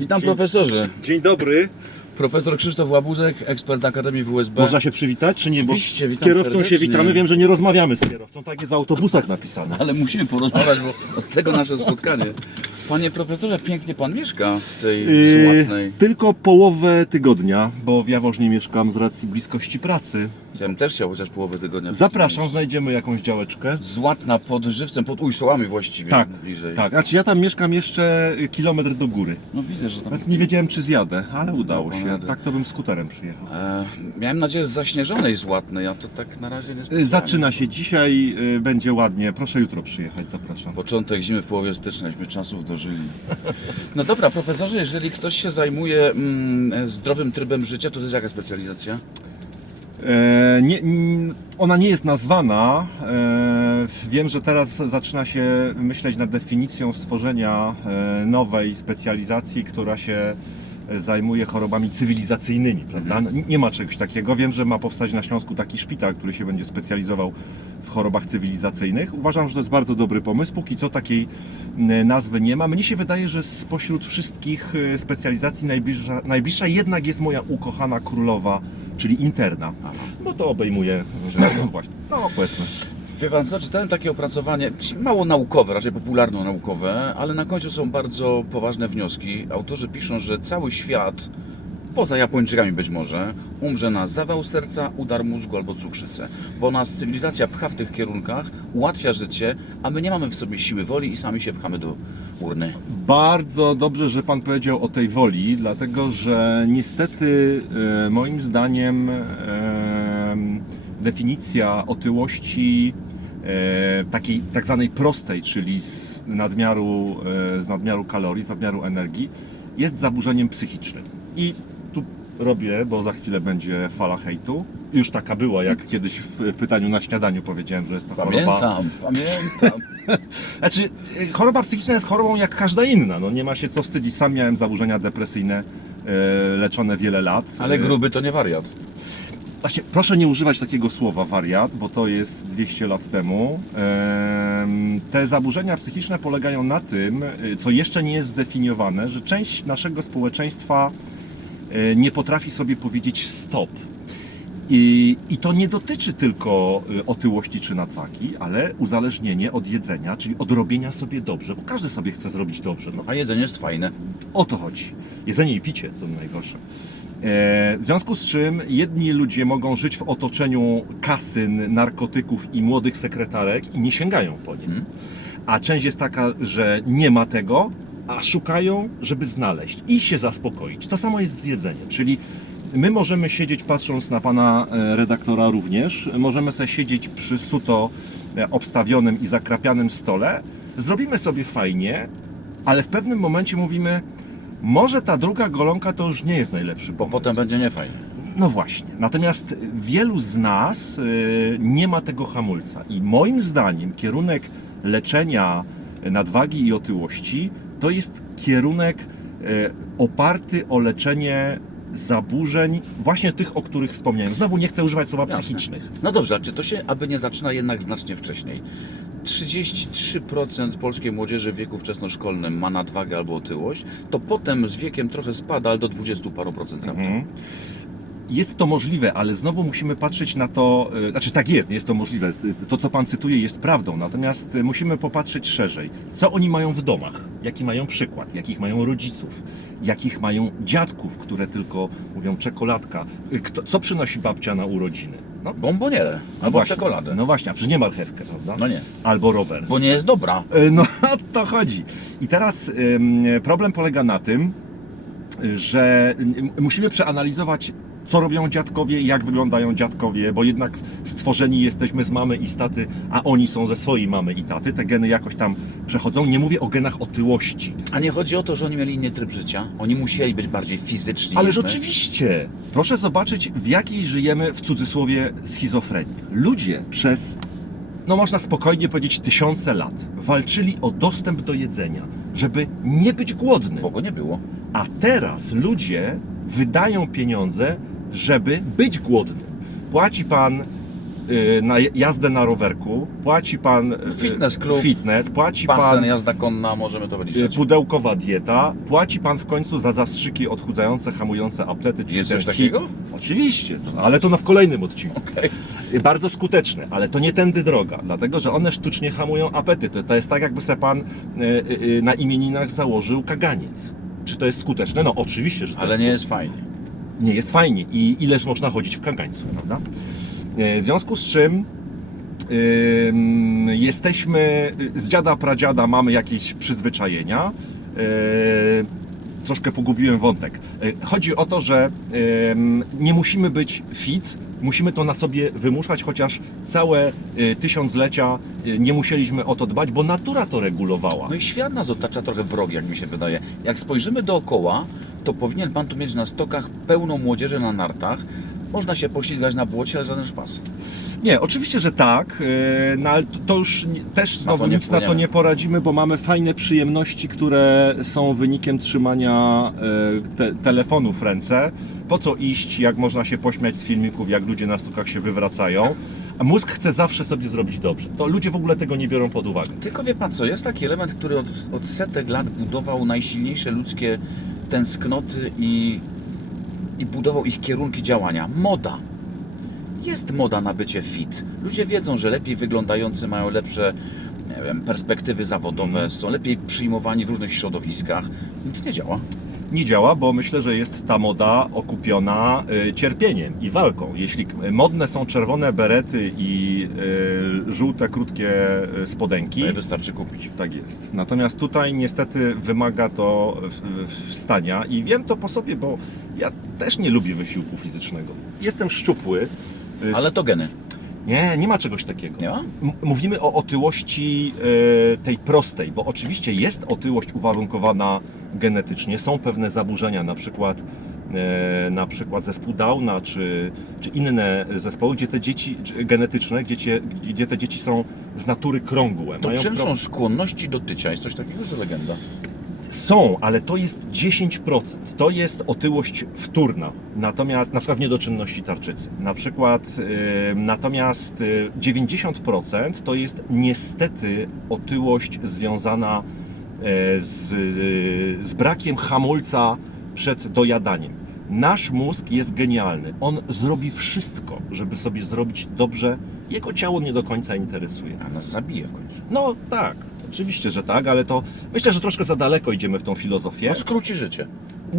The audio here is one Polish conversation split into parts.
Witam profesorze. Dzień dobry. Profesor Krzysztof Łabuzek, ekspert Akademii WSB. Można się przywitać, czy nie? Bo Oczywiście, z witam kierowcą się serdecznie. witamy. Wiem, że nie rozmawiamy z kierowcą. Tak jest w autobusach napisane. Ale musimy porozmawiać, bo od tego nasze spotkanie. Panie profesorze, pięknie pan mieszka w tej Yy, złotnej. tylko połowę tygodnia, bo w Jaworznie mieszkam z racji bliskości pracy. Ja bym też chciał chociaż połowę tygodnia. Zapraszam, znajdziemy jakąś działeczkę. Złatna pod Żywcem, pod Ujsołami właściwie Tak, bliżej. tak. Znaczy ja tam mieszkam jeszcze y, kilometr do góry. No widzę, że tam... Więc nie wiedziałem, czy zjadę, ale udało Dobra, się. jadę. Tak to bym skuterem przyjechał. E, miałem nadzieję z zaśnieżonej Złatnej, a to tak na razie nie Y, specjalnie. Zaczyna się dzisiaj, y, będzie ładnie. Proszę jutro przyjechać, zapraszam. Początek zimy w połowie styczniaśmy czasów dożyli. No dobra, profesorze, jeżeli ktoś się zajmuje mm, zdrowym trybem życia, to to jest jaka specjalizacja? E, nie, ona nie jest nazwana. E, wiem, że teraz zaczyna się myśleć nad definicją stworzenia e, nowej specjalizacji, która się zajmuje chorobami cywilizacyjnymi, prawda? No, Nie ma czegoś takiego. Wiem, że ma powstać na Śląsku taki szpital, który się będzie specjalizował w chorobach cywilizacyjnych. Uważam, że to jest bardzo dobry pomysł. Póki co takiej nazwy nie ma. Mnie się wydaje, że spośród wszystkich specjalizacji najbliższa, najbliższa jednak jest moja ukochana królowa, czyli interna. No to obejmuje, że no właśnie, no powiedzmy. Wie pan co, czytałem takie opracowanie, mało naukowe, raczej popularno-naukowe, ale na końcu są bardzo poważne wnioski. Autorzy piszą, że cały świat, poza Japończykami być może, umrze na zawał serca, udar mózgu albo cukrzycę. Bo nas cywilizacja pcha w tych kierunkach, ułatwia życie, a my nie mamy w sobie siły woli i sami się pchamy do urny. Bardzo dobrze, że Pan powiedział o tej woli, dlatego że niestety e, moim zdaniem e, definicja otyłości e, takiej tak zwanej prostej, czyli z nadmiaru, z nadmiaru kalorii, z nadmiaru energii, jest zaburzeniem psychicznym. I robię, bo za chwilę będzie fala hejtu. Już taka była, jak kiedyś w, pytaniu na śniadaniu powiedziałem, że jest to choroba Pamiętam, pamiętam. znaczy, choroba psychiczna jest chorobą jak każda inna. No, nie ma się co wstydzić. Sam miałem zaburzenia depresyjne e, leczone wiele lat. Ale E, gruby to nie wariat. Właśnie, proszę nie używać takiego słowa wariat, bo to jest 200 lat temu. Em, Te zaburzenia psychiczne polegają na tym, y, co jeszcze nie jest zdefiniowane, że część naszego społeczeństwa e, nie potrafi sobie powiedzieć stop. I, I to nie dotyczy tylko y, otyłości czy nadwagi, ale uzależnienie od jedzenia, czyli od robienia sobie dobrze, bo każdy sobie chce zrobić dobrze. No, A jedzenie jest fajne. o to chodzi. Jedzenie i picie to najgorsze. E, w związku z czym jedni ludzie mogą żyć w otoczeniu kasyn, narkotyków i młodych sekretarek i nie sięgają po nie. A część jest taka, że nie ma tego, a szukają, żeby znaleźć i się zaspokoić. To samo jest z jedzeniem, czyli my możemy siedzieć, patrząc na pana e, redaktora również, możemy sobie siedzieć przy suto e, obstawionym i zakrapianym stole, zrobimy sobie fajnie, ale w pewnym momencie mówimy, może ta druga golonka to już nie jest najlepszy Bo pomysł. potem będzie niefajnie. No właśnie. Natomiast wielu z nas y, nie ma tego hamulca. I moim zdaniem kierunek leczenia nadwagi i otyłości to jest kierunek y, oparty o leczenie zaburzeń, właśnie tych, o których wspomniałem. Znowu nie chcę używać słowa Jasne. psychicznych. No dobrze, a czy to się aby nie zaczyna jednak znacznie wcześniej? 33% polskiej młodzieży w wieku wczesnoszkolnym ma nadwagę albo otyłość, to potem z wiekiem trochę spada, ale do 20 paru procent raptem. Mhm. Jest to możliwe, ale znowu musimy patrzeć na to, y, znaczy tak jest, jest to możliwe. To, co Pan cytuje, jest prawdą, natomiast musimy popatrzeć szerzej. Co oni mają w domach? Jaki mają przykład? Jakich mają rodziców? Jakich mają dziadków, które tylko mówią czekoladka? Y, Kto, co przynosi babcia na urodziny? No, Bombonierę no albo właśnie. czekoladę. No właśnie, a przecież nie marchewkę, prawda? No nie. Albo rower. Bo nie jest dobra. Y, No o to chodzi. I teraz problem polega na tym, że musimy przeanalizować, co robią dziadkowie jak wyglądają dziadkowie, bo jednak stworzeni jesteśmy z mamy i z taty, a oni są ze swojej mamy i taty. Te geny jakoś tam przechodzą. Nie mówię o genach otyłości. A nie chodzi o to, że oni mieli inny tryb życia. Oni musieli być bardziej fizyczni. Ależ oczywiście! Proszę zobaczyć, w jakiej żyjemy w cudzysłowie schizofrenii. Ludzie przez, no można spokojnie powiedzieć, tysiące lat walczyli o dostęp do jedzenia, żeby nie być głodnym. Bo go nie było. A teraz ludzie wydają pieniądze, żeby być głodnym. Płaci pan y, na jazdę na rowerku, płaci pan y, Fitness club, fitness płaci Basen, pan jazda konna, możemy to y, wyliczyć. pudełkowa dieta, płaci pan w końcu za zastrzyki odchudzające, hamujące apetyt. czy Jest coś hit. takiego? Oczywiście, ale to na w kolejnym odcinku. Okej. Bardzo skuteczne, ale to nie tędy droga, dlatego że one sztucznie hamują apetyt. To jest tak, jakby se pan y, y, na imieninach założył kaganiec. Czy to jest skuteczne? No oczywiście, że to Ale jest nie jest fajnie. Nie jest fajnie i ileż można chodzić w kagańcu, prawda? E, W związku z czym ym, jesteśmy, z dziada pradziada mamy jakieś przyzwyczajenia. E, Troszkę pogubiłem wątek. E, Chodzi o to, że nie musimy być fit, musimy to na sobie wymuszać, chociaż całe tysiąclecia nie musieliśmy o to dbać, bo natura to regulowała. No i świat nas otacza trochę wrogi, jak mi się wydaje. Jak spojrzymy dookoła, to powinien pan tu mieć na stokach pełną młodzieży na nartach. Można się poślizgać na błocie, ale żaden szpas. Nie, oczywiście, że tak, yy, no ale to- już też znowu nie nic na to nie poradzimy, bo mamy fajne przyjemności, które są wynikiem trzymania yy, te, telefonu w ręce. Po co iść, jak można się pośmiać z filmików, jak ludzie na stukach się wywracają. A mózg chce zawsze sobie zrobić dobrze. To ludzie w ogóle tego nie biorą pod uwagę. Tylko wie pan co, jest taki element, który od, od setek lat budował najsilniejsze ludzkie tęsknoty i, i budował ich kierunki działania. Moda. Jest moda na bycie fit. Ludzie wiedzą, że lepiej wyglądający mają lepsze wiem, perspektywy zawodowe, są lepiej przyjmowani w różnych środowiskach. I to nie działa. Nie działa, bo myślę, że jest ta moda okupiona y, cierpieniem i walką. Jeśli modne są czerwone berety i y, żółte, krótkie y, spodenki, To wystarczy kupić. tak jest. Natomiast tutaj niestety wymaga to wstania i wiem to po sobie, bo ja też nie lubię wysiłku fizycznego. Jestem szczupły. Ale to geny. Nie, nie ma czegoś takiego. Nie ma? Mówimy o otyłości tej prostej, bo oczywiście jest otyłość uwarunkowana genetycznie, są pewne zaburzenia, na przykład, e, na przykład zespół Downa, czy, czy inne zespoły, gdzie te dzieci genetyczne, gdzie, cie, gdzie te dzieci są z natury krągłe. To czym pro- są skłonności do tycia? Jest coś takiego, że legenda? Są, ale to jest 10%. To jest otyłość wtórna. Natomiast na przykład w niedoczynności tarczycy. Na przykład natomiast y, 90% to jest niestety otyłość związana z, y, z brakiem hamulca przed dojadaniem. Nasz mózg jest genialny. On zrobi wszystko, żeby sobie zrobić dobrze. Jego ciało nie do końca interesuje. A nas zabije w końcu. No tak, oczywiście, że tak, ale to myślę, że troszkę za daleko idziemy w tą filozofię. No skróci życie.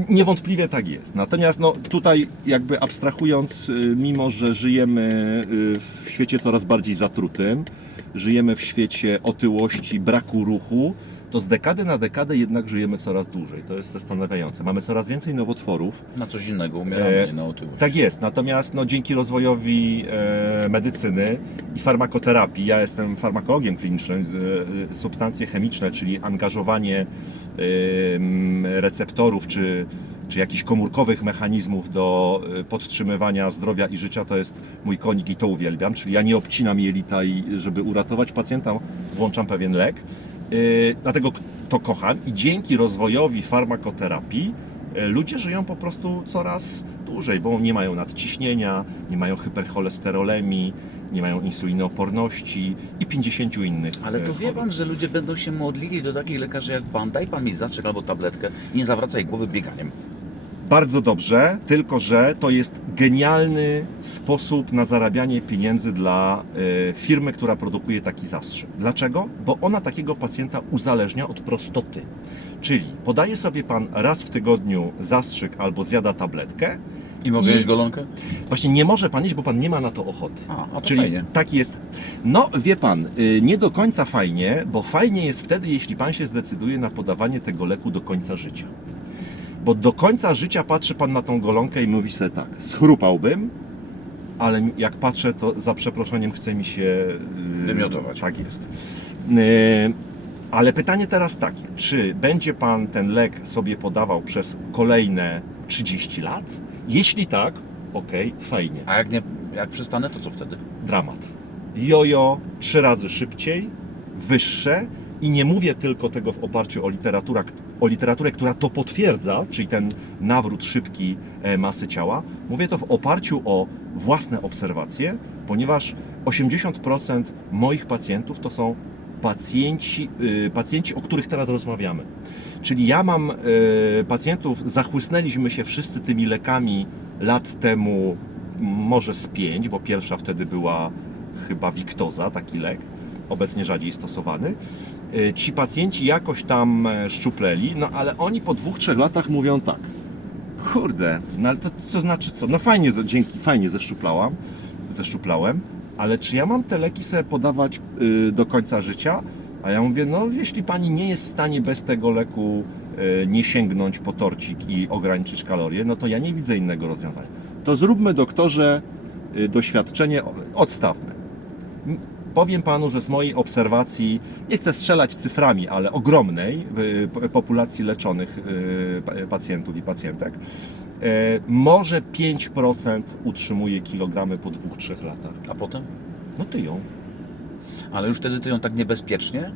Niewątpliwie tak jest. Natomiast no, tutaj jakby abstrahując, y, mimo że żyjemy y, w świecie coraz bardziej zatrutym, żyjemy w świecie otyłości, braku ruchu, to z dekady na dekadę jednak żyjemy coraz dłużej. To jest zastanawiające. Mamy coraz więcej nowotworów. Na coś innego umieramy, E, nie na otyłość. Tak jest, natomiast no, dzięki rozwojowi e, medycyny i farmakoterapii, ja jestem farmakologiem klinicznym, e, substancje chemiczne, czyli angażowanie e, receptorów czy, czy jakichś komórkowych mechanizmów do e, podtrzymywania zdrowia i życia, to jest mój konik i to uwielbiam, czyli ja nie obcinam jelita i żeby uratować pacjenta, włączam pewien lek. E, Dlatego to kocham i dzięki rozwojowi farmakoterapii e, ludzie żyją po prostu coraz dłużej, bo nie mają nadciśnienia, nie mają hypercholesterolemii, nie mają insulinooporności i 50 innych. Ale e, to wie pan, że ludzie będą się modlili do takich lekarzy jak pan. Daj pan mi zastrzyk albo tabletkę i nie zawracaj głowy bieganiem. Bardzo dobrze, tylko że to jest genialny sposób na zarabianie pieniędzy dla e, firmy, która produkuje taki zastrzyk. Dlaczego? Bo ona takiego pacjenta uzależnia od prostoty. Czyli podaje sobie pan raz w tygodniu zastrzyk albo zjada tabletkę. I mogę I- jeść golonkę? Właśnie nie może pan iść, bo pan nie ma na to ochoty. A, a to Czyli fajnie. tak jest. No, wie pan, y, nie do końca fajnie, bo fajnie jest wtedy, jeśli pan się zdecyduje na podawanie tego leku do końca życia. Bo do końca życia patrzy pan na tą golonkę i mówi sobie tak, schrupałbym, ale jak patrzę, to za przeproszeniem chce mi się... y, Wymiotować. Tak jest. Y, Ale pytanie teraz takie, czy będzie pan ten lek sobie podawał przez kolejne 30 lat? Jeśli tak, okej, fajnie A jak nie, jak przestanę, to co wtedy? dramat. Jojo trzy razy szybciej, wyższe i nie mówię tylko tego w oparciu o, literaturę, o literaturę, która to potwierdza, czyli ten nawrót szybki e, masy ciała. Mówię to w oparciu o własne obserwacje, ponieważ 80% moich pacjentów to są pacjenci, y, pacjenci, o których teraz rozmawiamy. Czyli ja mam y, pacjentów, zachłysnęliśmy się wszyscy tymi lekami lat temu, może z pięć, bo pierwsza wtedy była chyba Wiktoza, taki lek, obecnie rzadziej stosowany. Y, Ci pacjenci jakoś tam e, szczupleli, no ale oni po dwóch, trzech latach mówią tak. Kurde, no ale to, to znaczy co? No fajnie, dzięki, fajnie zeszczuplałam, zeszczuplałem, ale czy ja mam te leki sobie podawać y, do końca życia? A ja mówię, no jeśli pani nie jest w stanie bez tego leku y, nie sięgnąć po torcik i ograniczyć kalorie, no to ja nie widzę innego rozwiązania. To zróbmy doktorze doświadczenie, odstawmy. Powiem panu, że z mojej obserwacji, nie chcę strzelać cyframi, ale ogromnej y, po- populacji leczonych y, pa- pacjentów i pacjentek, y, może 5% utrzymuje kilogramy po 2-3 latach. A potem? No ty ją. Ale już wtedy ty ją tak niebezpiecznie?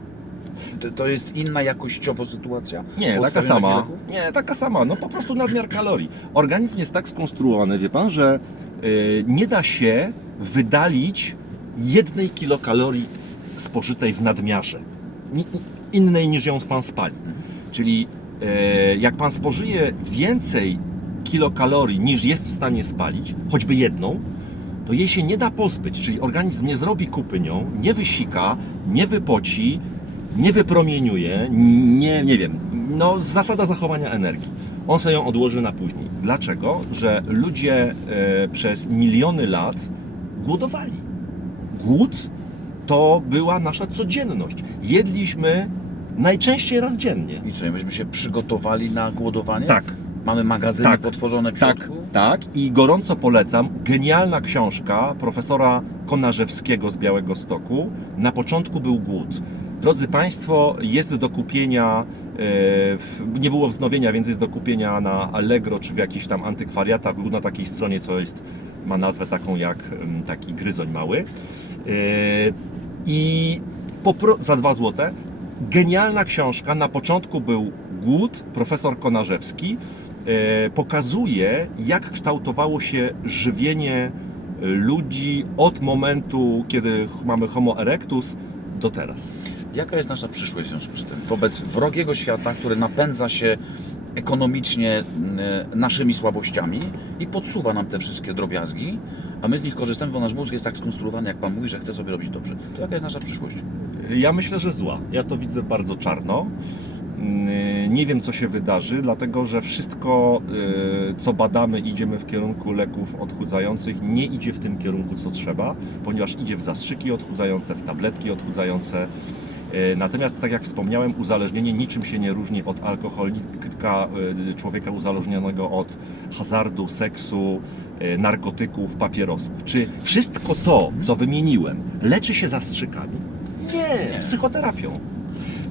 To, jest inna jakościowo sytuacja? Nie, taka sama. Nie, taka sama. No po prostu nadmiar kalorii. Organizm jest tak skonstruowany, wie pan, że y, nie da się wydalić jednej kilokalorii spożytej w nadmiarze. Innej niż ją pan spali. Czyli y, jak pan spożyje więcej kilokalorii niż jest w stanie spalić, choćby jedną, to jej się nie da pozbyć, czyli organizm nie zrobi kupy nią, nie wysika, nie wypoci, nie wypromieniuje, nie, nie wiem, no zasada zachowania energii. On sobie ją odłoży na później. Dlaczego? Że ludzie e, przez miliony lat głodowali. Głód to była nasza codzienność. Jedliśmy najczęściej raz dziennie. I co, i myśmy się przygotowali na głodowanie? Tak. Mamy magazyny Tak. potworzone w Tak, środku? tak. I gorąco polecam. Genialna książka profesora Konarzewskiego z Białego Stoku. Na początku był głód. Drodzy Państwo, jest do kupienia, e, nie było wznowienia, więc jest do kupienia na Allegro czy w jakichś tam antykwariatach lub na takiej stronie, co jest, ma nazwę taką jak mm, taki gryzoń mały. E, I za dwa złote. Genialna książka. Na początku był głód, profesor Konarzewski e, pokazuje, jak kształtowało się żywienie e, ludzi od momentu, kiedy mamy Homo erectus do teraz. Jaka jest nasza przyszłość w związku z tym? Wobec wrogiego świata, który napędza się ekonomicznie mm, naszymi słabościami i podsuwa nam te wszystkie drobiazgi, a my z nich korzystamy, bo nasz mózg jest tak skonstruowany, jak Pan mówi, że chce sobie robić dobrze. To jaka jest nasza przyszłość? Ja myślę, że zła. Ja to widzę bardzo czarno. Mm, Nie wiem, co się wydarzy, dlatego że wszystko, y, co badamy, idziemy w kierunku leków odchudzających, nie idzie w tym kierunku, co trzeba, ponieważ idzie w zastrzyki odchudzające, w tabletki odchudzające. Y, Natomiast, tak jak wspomniałem, uzależnienie niczym się nie różni od alkoholika, y, człowieka uzależnionego od hazardu, seksu, y, narkotyków, papierosów. Czy wszystko to, co wymieniłem, leczy się zastrzykami? Nie, psychoterapią.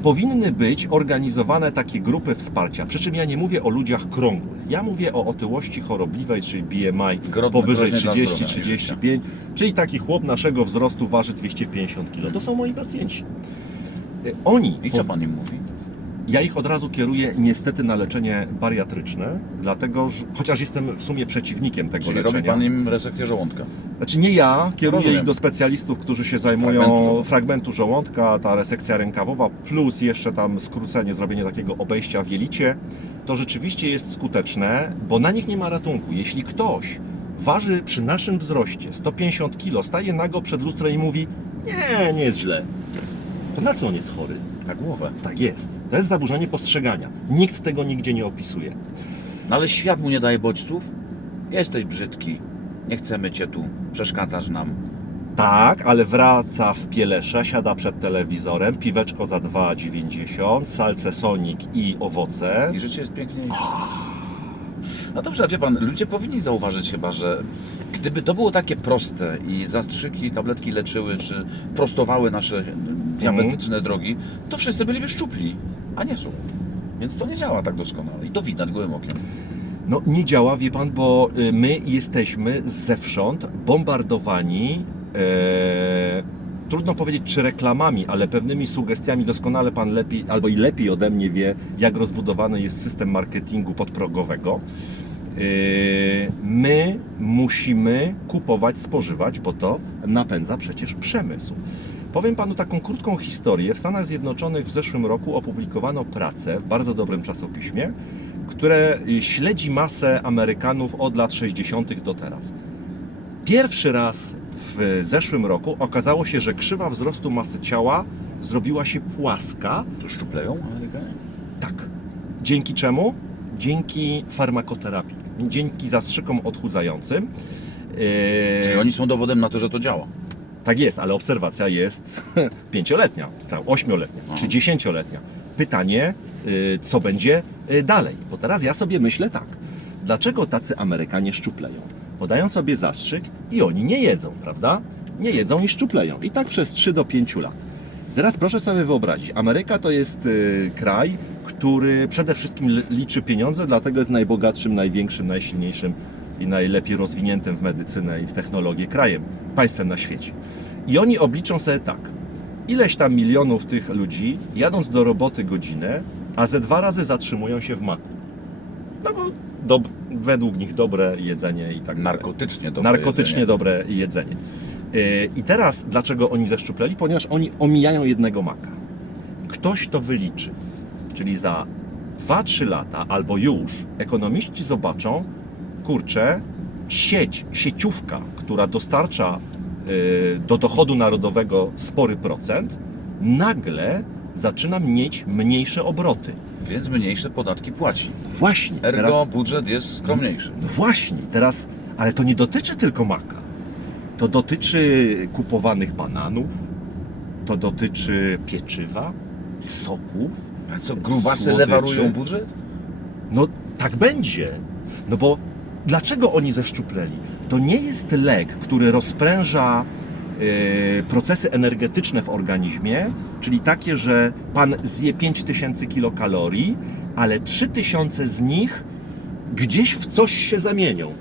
Powinny być organizowane takie grupy wsparcia. Przy czym ja nie mówię o ludziach krągłych. Ja mówię o otyłości chorobliwej, czyli BMI Grodne, powyżej groźne dla 30-35. Czyli taki chłop naszego wzrostu waży 250 kg. To są moi pacjenci. Y, Oni, I co Pan im mówi? ja ich od razu kieruję niestety na leczenie bariatryczne, dlatego że, chociaż jestem w sumie przeciwnikiem tego Czyli leczenia. robi Pan im resekcję żołądka. Znaczy nie ja, kieruję Rozumiem. ich do specjalistów, którzy się zajmują Fragmentu żołądka. fragmentu żołądka, ta resekcja rękawowa, plus jeszcze tam skrócenie, zrobienie takiego obejścia w jelicie. To rzeczywiście jest skuteczne, bo na nich nie ma ratunku. Jeśli ktoś waży przy naszym wzroście 150 kg, staje nago przed lustrem i mówi nie, nie jest źle, to na co on jest chory? Na głowę. Tak jest. To jest zaburzenie postrzegania. Nikt tego nigdzie nie opisuje. No ale świat mu nie daje bodźców. Jesteś brzydki. Nie chcemy Cię tu. Przeszkadzasz nam. Tak, ale wraca w Pielesze, siada przed telewizorem, piweczko za 2,90, salce sonik i owoce. I życie jest piękniejsze. No dobrze, wie pan, ludzie powinni zauważyć chyba, że gdyby to było takie proste i zastrzyki, tabletki leczyły, czy prostowały nasze mm, diabetyczne drogi, to wszyscy byliby szczupli, a nie są. Więc to nie działa tak doskonale i to widać gołym okiem. No nie działa, wie pan, bo y, my jesteśmy zewsząd bombardowani, e, trudno powiedzieć czy reklamami, ale pewnymi sugestiami. Doskonale pan lepiej, albo i lepiej ode mnie wie, jak rozbudowany jest system marketingu podprogowego. Yy, My musimy kupować, spożywać, bo to napędza przecież przemysł. Powiem panu taką krótką historię. W Stanach Zjednoczonych w zeszłym roku opublikowano pracę w bardzo dobrym czasopiśmie, które śledzi masę Amerykanów od lat 60. do teraz. Pierwszy raz w zeszłym roku okazało się, że krzywa wzrostu masy ciała zrobiła się płaska. To szczupleją Amerykanie? Tak. Dzięki czemu? Dzięki farmakoterapii. Dzięki zastrzykom odchudzającym. Yy, Czyli oni są dowodem na to, że to działa. Tak jest, ale obserwacja jest pięcioletnia, tak, ośmioletnia czy dziesięcioletnia. Pytanie, y, co będzie y, dalej? Bo teraz ja sobie myślę tak. Dlaczego tacy Amerykanie szczupleją? Podają sobie zastrzyk i oni nie jedzą, prawda? Nie jedzą i szczupleją. I tak przez 3 do 5 lat. Teraz proszę sobie wyobrazić, Ameryka to jest y, kraj, który przede wszystkim li- liczy pieniądze, dlatego jest najbogatszym, największym, najsilniejszym i najlepiej rozwiniętym w medycynę i w technologię krajem, państwem na świecie. I oni obliczą sobie tak, ileś tam milionów tych ludzi, jadąc do roboty godzinę, a ze dwa razy zatrzymują się w maku. No bo dob- według nich dobre jedzenie i tak dalej. Narkotycznie dobre Narkotycznie jedzenie. dobre jedzenie. Yy, I teraz dlaczego oni zeszczupleli? Ponieważ oni omijają jednego maka. Ktoś to wyliczy. Czyli za 2-3 lata albo już ekonomiści zobaczą, kurczę, sieć, sieciówka, która dostarcza yy, do dochodu narodowego spory procent, nagle zaczyna mieć mniejsze obroty. Więc mniejsze podatki płaci. Właśnie. Ergo teraz- budżet jest skromniejszy. no właśnie, teraz, ale to nie dotyczy tylko maka. To dotyczy kupowanych bananów, to dotyczy pieczywa, soków. A co, grubasy lewarują budżet? No tak będzie. No bo dlaczego oni zeszczupleli? To nie jest lek, który rozpręża e, procesy energetyczne w organizmie, czyli takie, że pan zje 5000 kilokalorii, ale 3000 z nich gdzieś w coś się zamienią.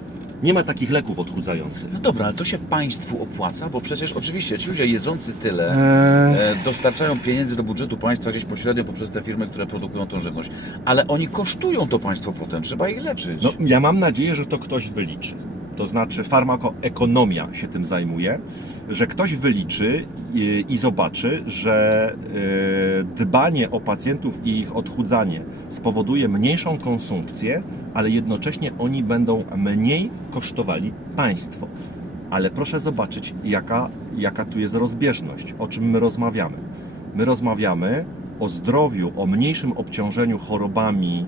Nie ma takich leków odchudzających. No dobra, ale to się państwu opłaca, bo przecież oczywiście ci ludzie jedzący tyle Eee. e, dostarczają pieniędzy do budżetu państwa gdzieś pośrednio poprzez te firmy, które produkują tą żywność. Ale oni kosztują to państwo potem, trzeba ich leczyć. No, ja mam nadzieję, że to ktoś wyliczy. To znaczy farmakoekonomia się tym zajmuje, że ktoś wyliczy i, i zobaczy, że y, dbanie o pacjentów i ich odchudzanie spowoduje mniejszą konsumpcję, ale jednocześnie oni będą mniej kosztowali państwo. Ale proszę zobaczyć, jaka, jaka tu jest rozbieżność, o czym my rozmawiamy. My rozmawiamy o zdrowiu, o mniejszym obciążeniu chorobami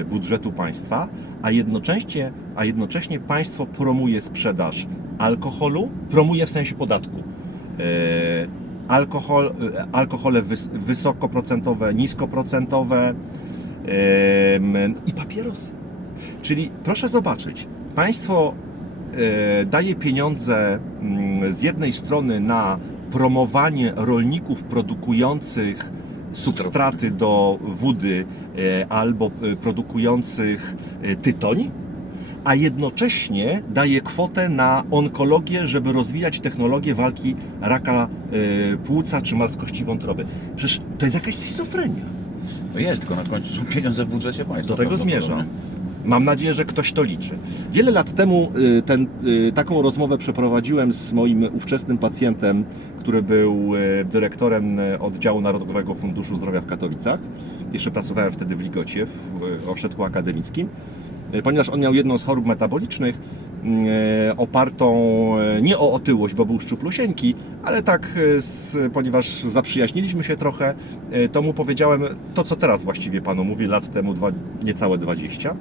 e, budżetu państwa, a jednocześnie, a jednocześnie państwo promuje sprzedaż alkoholu, promuje w sensie podatku. E, Alkohol, e, alkohole wys, wysokoprocentowe, niskoprocentowe i papierosy. Czyli proszę zobaczyć, państwo e, daje pieniądze mm, z jednej strony na promowanie rolników produkujących substraty do wody albo produkujących tytoń, a jednocześnie daje kwotę na onkologię, żeby rozwijać technologię walki raka e, płuca czy marskości wątroby. Przecież to jest jakaś schizofrenia. No jest, tylko na końcu są pieniądze w budżecie państwa. Do tego zmierzam. Mam nadzieję, że ktoś to liczy. Wiele lat temu y, ten, y, taką rozmowę przeprowadziłem z moim ówczesnym pacjentem, który był y, dyrektorem y, oddziału Narodowego Funduszu Zdrowia w Katowicach. Jeszcze pracowałem wtedy w Ligocie, w y, ośrodku akademickim, Y, ponieważ on miał jedną z chorób metabolicznych, y, opartą y, nie o otyłość, bo był szczuplusieńki, ale tak, ponieważ zaprzyjaźniliśmy się trochę, to mu powiedziałem to, co teraz właściwie panu mówi, lat temu dwa, niecałe 20,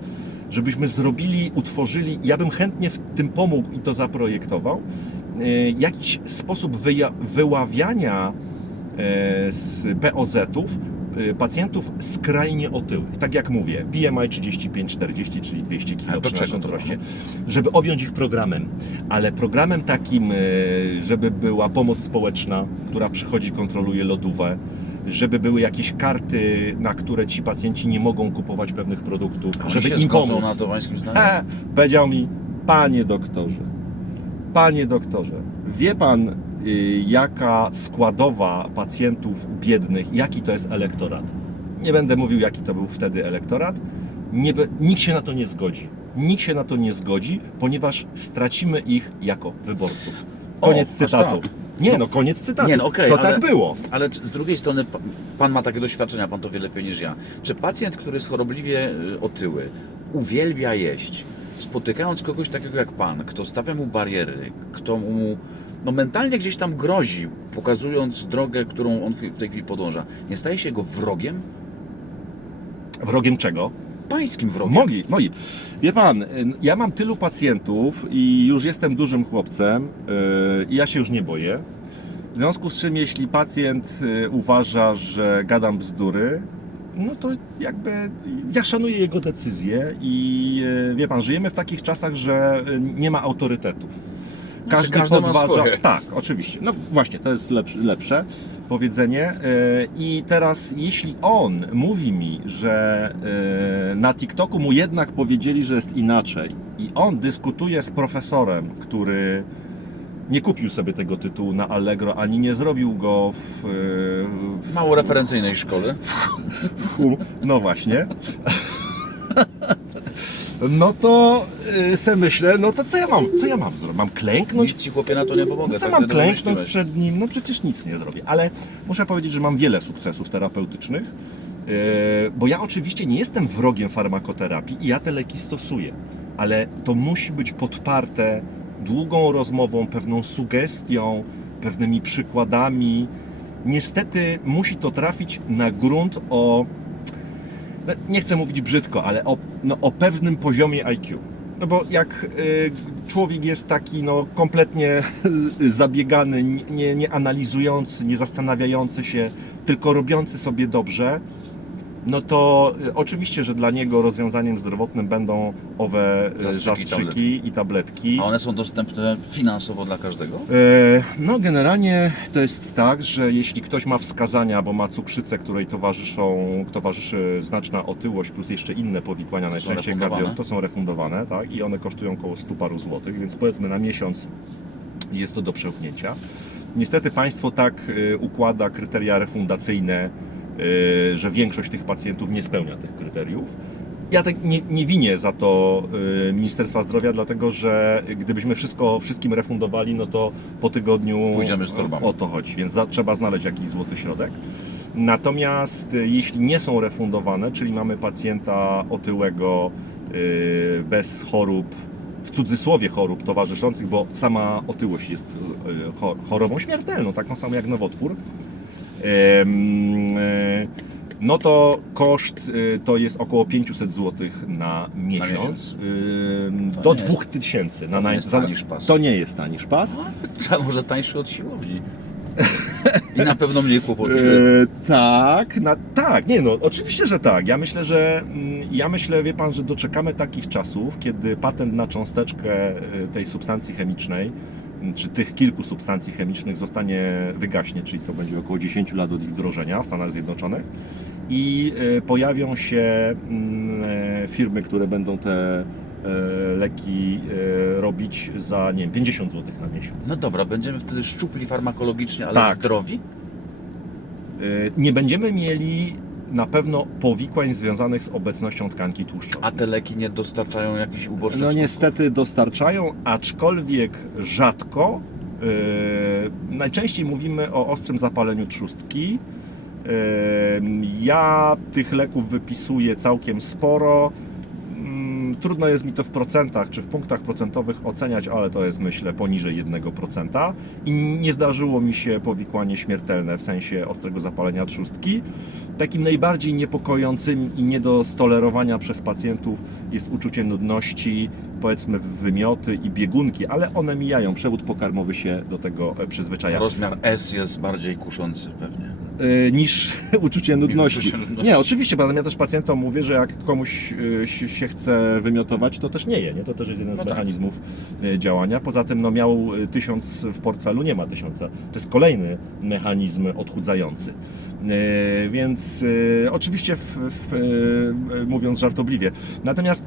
żebyśmy zrobili, utworzyli, ja bym chętnie w tym pomógł i to zaprojektował, jakiś sposób wyławiania e, z POZ-ów e, pacjentów skrajnie otyłych. Tak jak mówię, BMI 35-40, czyli 200 A kg żeby objąć ich programem, ale programem takim, e, żeby była pomoc społeczna, która przychodzi, kontroluje lodówę, żeby były jakieś karty, na które ci pacjenci nie mogą kupować pewnych produktów, A żeby się im pomóc. na to pańskim zdaniem? E, powiedział mi, panie doktorze, panie doktorze, wie pan, y, jaka składowa pacjentów biednych, jaki to jest elektorat? Nie będę mówił, jaki to był wtedy elektorat. Nie, nikt się na to nie zgodzi. nikt się na to nie zgodzi, ponieważ stracimy ich jako wyborców. Koniec aż cytatu. tak. Nie no, koniec cytatu. Nie, no okej, to ale- tak było. Ale z drugiej strony pa- pan ma takie doświadczenia, pan to wie lepiej niż ja. Czy pacjent, który jest chorobliwie y, otyły, uwielbia jeść, spotykając kogoś takiego jak pan, kto stawia mu bariery, kto mu no, mentalnie gdzieś tam grozi, pokazując drogę, którą on w tej chwili podąża, nie staje się jego wrogiem? Wrogiem czego? Pańskim wrogiem. Moi, moi. Wie pan, y, ja mam tylu pacjentów i już jestem dużym chłopcem yy, i ja się już nie boję. W związku z czym, jeśli pacjent y, uważa, że gadam bzdury, no to jakby ja szanuję jego decyzję i y, wie pan, żyjemy w takich czasach, że y, nie ma autorytetów. Każdy, każdy ma podważa. swoje. Tak, oczywiście. No właśnie, to jest lepsze, lepsze powiedzenie. Y, I teraz, jeśli on mówi mi, że y, na TikToku mu jednak powiedzieli, że jest inaczej, i on dyskutuje z profesorem, który nie kupił sobie tego tytułu na Allegro, ani nie zrobił go w, y, w Mało referencyjnej szkoły. Hum, No właśnie. No to y, se myślę, no to co ja mam, co ja mam zrobić? Mam klęknąć? Nic ci chłopie na to nie pomogę. No co tak mam klęknąć przed nim? No przecież nic nie zrobię. Ale muszę powiedzieć, że mam wiele sukcesów terapeutycznych, yy, bo ja oczywiście nie jestem wrogiem farmakoterapii i ja te leki stosuję, ale to musi być podparte długą rozmową, pewną sugestią, pewnymi przykładami. Niestety musi to trafić na grunt o no, nie chcę mówić brzydko, ale o, no, o pewnym poziomie IQ. No bo jak y, człowiek jest taki no, kompletnie zabiegany, nie- nie, analizujący, nie zastanawiający się, tylko robiący sobie dobrze, no to y, oczywiście, że dla niego rozwiązaniem zdrowotnym będą owe y, Zastrzyki, zastrzyki i tabletki. A one są dostępne finansowo dla każdego? E, No, generalnie to jest tak, że jeśli ktoś ma wskazania, bo ma cukrzycę, której towarzyszą, towarzyszy znaczna otyłość, plus jeszcze inne powikłania, są najczęściej kardio, to są refundowane, tak? I one kosztują około 100 paru złotych, więc powiedzmy na miesiąc jest to do przełknięcia. Niestety państwo tak e, układa kryteria refundacyjne, e, że większość tych pacjentów nie spełnia tych kryteriów. Ja tak nie, nie winię za to y, Ministerstwa Zdrowia, dlatego że gdybyśmy wszystko wszystkim refundowali, no to po tygodniu Pójdziemy z torbami. o, to chodzi, więc za, trzeba znaleźć jakiś złoty środek. Natomiast y, jeśli nie są refundowane, czyli mamy pacjenta otyłego y, bez chorób, w cudzysłowie chorób towarzyszących, bo sama otyłość jest y, cho- chorobą śmiertelną, taką samą jak nowotwór, no to koszt y, to jest około 500 zł na miesiąc. miesiąc. To Do nie jest- 2000 na to nie naj- jest za- tani szpas. To nie jest tani szpas. Trzeba może tańszy od siłowni. I na pewno mniej kłopotliwy. E, tak, na, tak, nie no, oczywiście, że tak. Ja myślę, że mm, ja myślę, wie pan, że doczekamy takich czasów, kiedy patent na cząsteczkę tej substancji chemicznej, czy tych kilku substancji chemicznych zostanie wygaśnie, czyli to będzie około 10 lat od ich wdrożenia w Stanach Zjednoczonych i e, pojawią się mm, e, firmy, które będą te e, leki robić za, nie wiem, 50 zł na miesiąc. No dobra, będziemy wtedy szczupli farmakologicznie, ale Tak. zdrowi? Nie będziemy mieli na pewno powikłań związanych z obecnością tkanki tłuszczowej. A te leki nie dostarczają jakichś ubocznych No niestety dostarczają, aczkolwiek rzadko. Yy, najczęściej mówimy o ostrym zapaleniu trzustki. Yy, ja tych leków wypisuję całkiem sporo. Trudno jest mi to w procentach czy w punktach procentowych oceniać, ale to jest myślę poniżej 1%. I nie zdarzyło mi się powikłanie śmiertelne w sensie ostrego zapalenia trzustki. Takim najbardziej niepokojącym i nie do stolerowania przez pacjentów jest uczucie nudności, powiedzmy wymioty i biegunki, ale one mijają. Przewód pokarmowy się do tego e, przyzwyczaja. Rozmiar S jest bardziej kuszący pewnie. E, niż uczucie nudności. Nie, oczywiście, bo ja też pacjentom mówię, że jak komuś e, się chce wymiotować, to też nie je, nie? To też jest jeden z No tak. mechanizmów e, działania. Poza tym no, miał tysiąc w portfelu, nie ma tysiąca. To jest kolejny mechanizm odchudzający. Więc oczywiście, w, w, mówiąc żartobliwie. Natomiast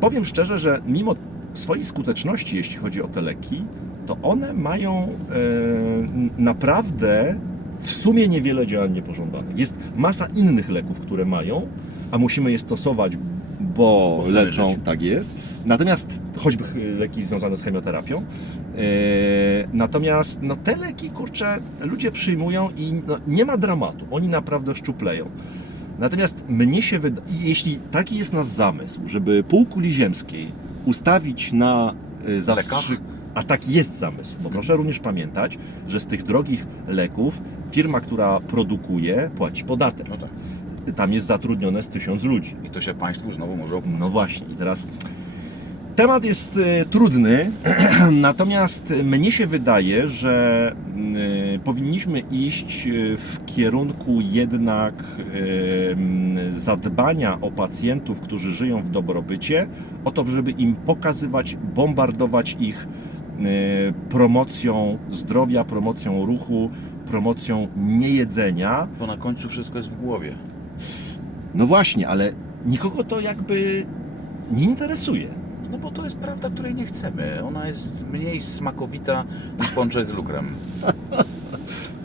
powiem szczerze, że mimo swojej skuteczności, jeśli chodzi o te leki, to one mają naprawdę w sumie niewiele działań niepożądanych. Jest masa innych leków, które mają, a musimy je stosować bo leczą, żyć. tak jest. Natomiast choćby ch- leki związane z chemioterapią. E, natomiast no, te leki, kurczę, ludzie przyjmują i no, nie ma dramatu. Oni naprawdę szczupleją. Natomiast mnie się wydaje, jeśli taki jest nasz zamysł, żeby półkuli ziemskiej ustawić na y, zastrzyk, a taki jest zamysł, bo proszę również pamiętać, że z tych drogich leków firma, która produkuje, płaci podatek. No tak. Tam jest zatrudnione z tysiąc ludzi. I to się Państwu znowu może opłacać. No właśnie, i teraz temat jest e, trudny, natomiast mnie się wydaje, że e, powinniśmy iść e, w kierunku jednak m, zadbania o pacjentów, którzy żyją w dobrobycie, o to, żeby im pokazywać, bombardować ich promocją zdrowia, promocją ruchu, promocją niejedzenia, Bo na końcu wszystko jest w głowie. no właśnie, ale nikogo to jakby nie interesuje. No bo to jest prawda, której nie chcemy. Ona jest mniej smakowita niż pączek z lukrem.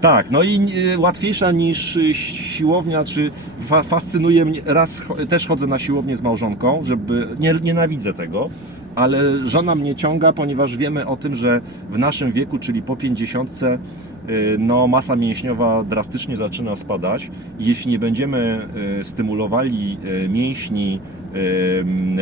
Tak, no i e, łatwiejsza niż siłownia, czy fa fascynuje mnie, raz też chodzę na siłownię z małżonką, żeby, nie, nienawidzę tego, ale żona mnie ciąga, ponieważ wiemy o tym, że w naszym wieku, czyli po 50, e, no masa mięśniowa drastycznie zaczyna spadać i jeśli nie będziemy e, stymulowali e, mięśni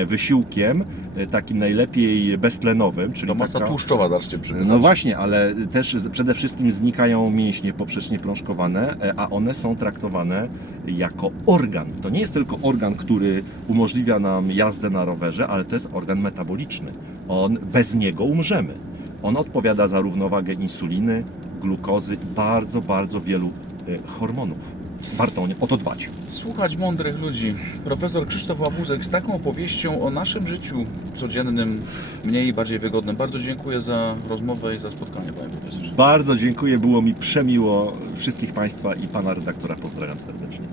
wysiłkiem, takim najlepiej beztlenowym, czyli To masa taka... tłuszczowa zacznie przybywać. No właśnie, ale też przede wszystkim znikają mięśnie poprzecznie prążkowane, e, a one są traktowane jako organ. To nie jest tylko organ, który umożliwia nam jazdę na rowerze, ale to jest organ metaboliczny. On, bez niego umrzemy. On odpowiada za równowagę insuliny, glukozy i bardzo, bardzo wielu e, hormonów. Warto o to dbać. Słuchać mądrych ludzi. Profesor Krzysztof Łabuzek z taką opowieścią o naszym życiu codziennym, mniej i bardziej wygodnym. Bardzo dziękuję za rozmowę i za spotkanie, panie profesorze. Bardzo dziękuję, było mi przemiło wszystkich Państwa i Pana redaktora pozdrawiam serdecznie.